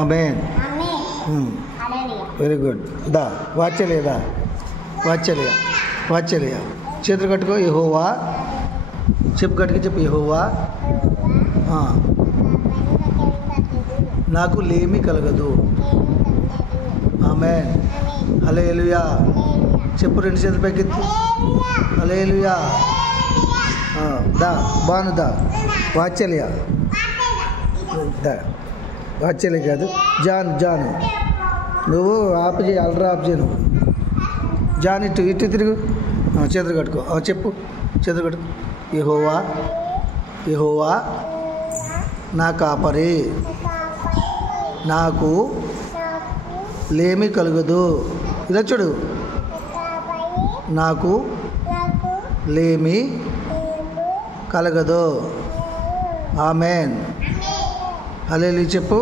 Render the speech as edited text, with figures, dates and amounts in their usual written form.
ఆమేన్. Very good. దా వాత్సల్యదా వాత్సల్య చేతులు కట్టుకో. యెహోవా చెప్పు, గట్టిగా చెప్పు. యెహోవా నాకు లేమి కలగదు. ఆమేన్. హల్లెలూయా చెప్పు. 2 చేతులు పైకెత్తి. హల్లెలూయా. దా బాను దా వాత్సల్య దా వాత్సల్య కాదు, జాను నువ్వు ఆపు చేయి, అల్రా ఆపు చేయి నువ్వు. జాన్ ఇటు తిరుగు. చేతులు కట్టుకో. చెప్పు, చేతులు కట్టుకో. యెహోవా నా కాపరి, నాకు లేమి కలుగదు. ఇలా చూడు, నాకు లేమి కలగదు. ఆమేన్. హల్లెలూయా చెప్పు.